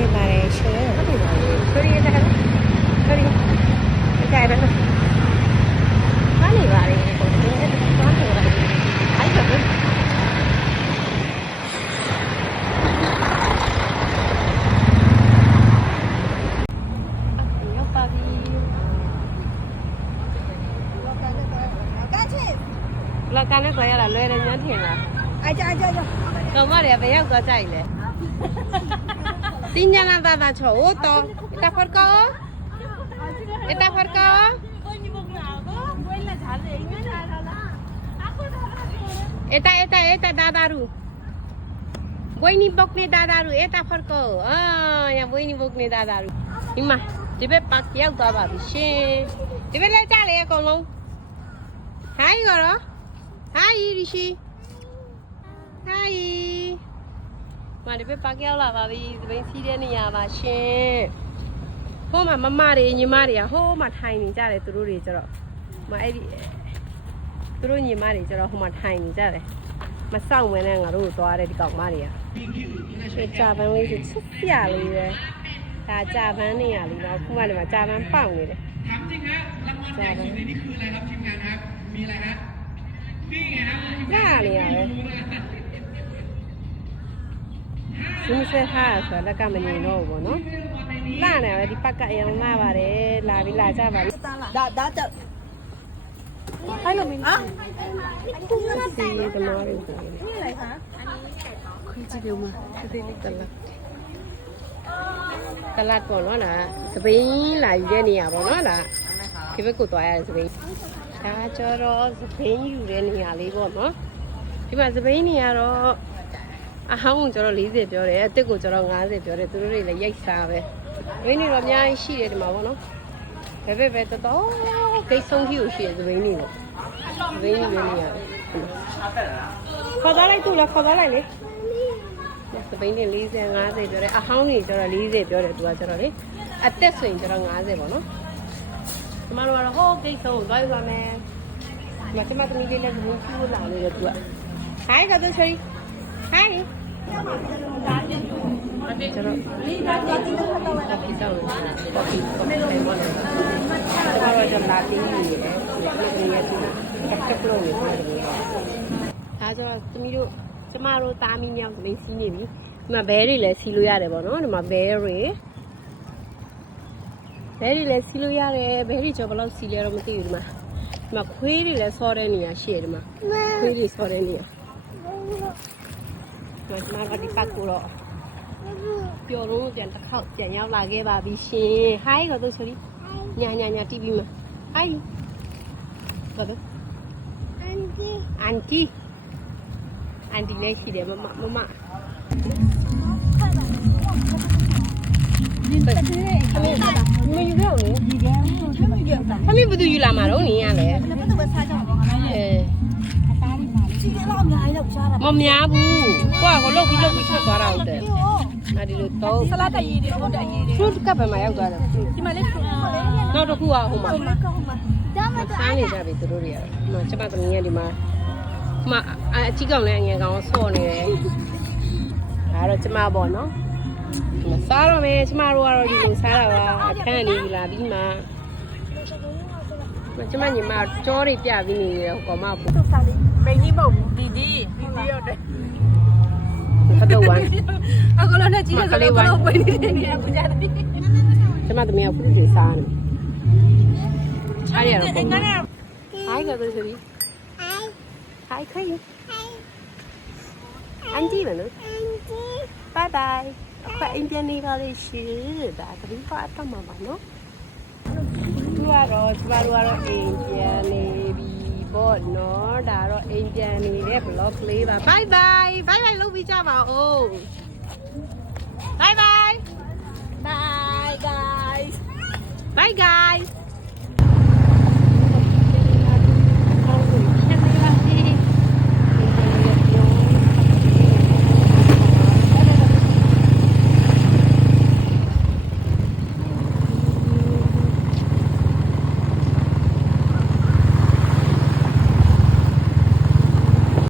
နေပါတယ်ရှင်ဟုတ်ပြီပါဆိုရီတက်ဆိုရီတက်တယ်ဘာနေပါလဲကိုဒီနေ့ဘာလို့လဲအဲ့ဒါပဲရောက်ပါပြီလောကနဲ့ဆိုရတာလွယ်တယ်ညထင်လား哎呀，ကောင်မတွေဘယ်ရောက်သွားကြိုက်လဲတင်းကြလာတာချောတော့တာဖော်ကောတာဖော်ကောeta dadaru boini bok ne dadaru etaဖော်ကောရ boini bok ne dadaru ဒီမှာဒီဘက်ပတ်ရောက်သွားပါပြီရှင်ဒီဘက်လိုက်ကြလေအကုန်လုံး hi ရော hi rishi hi မာဒီပဲပါကြောက်လာပါပြီသဘင်စီးတဲ့နေရာပါရှင်ဟိုမှာမမတွေညီမတွေကဟိုမှာထိုင်နေကြတယ်သူတို့တွေကျတော့မအဲ့ဒီသူတို့ညီမတွေကျတော့ဟိုမှာထိုင်နေကြတယ်မစောင့်ဝင်နဲ့ငါတို့သွားတယ်ဒီကောင်မတွေကရွှေကြာပန်းလေးကိုချစ်ပြလေးပဲဒါကြာပန်းနေရလေးတော့ခုမှဒီမှာကြာပန်းပေါက်နေတယ်ถามจริงฮะรางวัลใหญ่สุดในนี้คืออะไรครับทีมงานครับมีอะไรฮะนี่ไงฮะทีมงานนี่อะไรဒီမစထားဆိုတော့ကမနေတော့ဘူးနော်လာနေပဲဒီပတ်ကအရင်လာပါတယ်လာပြီးလာကြပါလိဒါတက်အဲ့လိုမင်း啊စီးတယ်နော်လေนี่อะไรคะခွေးကြည့်လို့မဒီလေးကလကလပေါ့နော်လားစပိန်လာယူတဲ့နေရာပေါ့နော်လားဒီဘက်ကိုသွားရတယ်စပိန်ဒါကြတော့စပိန်ယူတဲ့နေရာလေးပေါ့နော်ဒီမှာစပိန်နေရာတော့အဟောင်းကျတော့40ပြောတယ်အစ်စ်ကိုကျတော့50ပြောတယ်သူတို့တွေလည်းရိုက်စားပဲဝင်းနေတော့အများကြီးရှိတယ်ဒီမှာပေါ့နော်ဘယ်ပဲတော်တော်ဂိတ်ဆုံးကြီးကိုရှိတယ်သဘင်းနေတော့သဘင်းကြီးနေရတယ်ခေါ်သွားလိုက်သူ့လားခေါ်သွားလိုက်လေသဘင်းနေ40 50ပြောတယ်အဟောင်းနေကျတော့40ပြောတယ်သူကကျတော့လေအစ်စ်ဆိုရင်ကျတော့50ပေါ့နော်ဒီမှာတော့ဟိုဂိတ်ဆုံးကိုသွားယူပါမယ်ဒီမှာသမီးလေးလည်းသဘင်းကြီးလာနေတယ်သူက Hi ကတော့ချီ Hiကျတော့ဒီတော့ကော်ဖီပေါ့နော်ဒါတော့လာတင်းနေတယ်ဒီနေ့ကတက်လို့နေပါတယ်ဒါဆိုတော့သမီးတို့ကျမတို့သားမီးမြောက်သမီးစီးနေပြီဒီမှာဘဲတွေလည်းစီးလို့ရတယ်ပေါ့နော်ဒီမှာဘဲတွေလည်းစီးလို့ရတယ်ဘဲတွေကျော်ဘယ်လောက်စီးလဲတော့မသိဘူးဒီမှာခွေးတွေလည်းစောတဲ့နေရာရှိတယ်ဒီမှာခွေးတွေစောတဲ့နေရာကျွန်တော်ဒီပတ်ကိုတော့ပျော်လို့ပြန်တစ်ခေါက်ပြန်ရောက်လာခဲ့ပါပြီရှင် Hi ကတော့ဆိုရီညာတီးပြီးမှာ Hi ကတော့ Auntie နဲ့ရှိတယ်မမဒီတက်နေမယူတော့လေဒီကမ်းမယူဘယ်သူယူလာမှာတော့နင်းရလဲဘယ်သူပဲစားကြပါဘာလဲမများဘူးကိုကလုတ်ပြီးထွက်သွားတာဟုတ်တယ်အဲဒီလိုတော့ဆလာတက်ရေးတွေဟုတ်တယ်ရေးတွေ fruit ကပ်ပဲမှာရောက်သွားတယ်ဒီမှာလေးနောက်တစ်ခုကဟိုမှာစားနေကြပြီသူတို့တွေကကျမသမီးကဒီမှာအကြီးကောင်လည်းအငယ်ကောင်ဆော့နေတယ်ဒါတော့ကျမပေါ့နော်စားတော့မယ်ကျမတို့ကတော့ဒီလိုစားတာပါအခန်းနေလာပြီးမှကျမညီမကြောတွေပြပြီးနေတယ်ကောင်မပေါ့ပိန်ကြီးမဟုတ်ဘူးဒီရောက်တယ်ဖတ်တော့ဝမ်းအကလည်းနဲ့ကြီးတယ်ကလေးဝမ်းပိန်နေတယ်ပူကြတယ်ကျမသမီးကဖူးတွေစားနေအားရတော့ဟိုင်းကတော့ဆိုပြီးဟိုင်းခိုင်းအန်တီမနော်ဘိုင်ဘိုင်အခုအိမ်ပြန်နေပါလေရှိဒါတပီးဖတ်တော့မှာပါနော်သူကတော့ကျမတို့ကတော့အိမ်ပြန်နေပြီဘောနော်ဒါတော့အိမ်ပြန်နေတဲ့ vlog လေးပါ bye bye bye bye လုပ်ပြီးကြပါဦး bye bye bye guys bye guys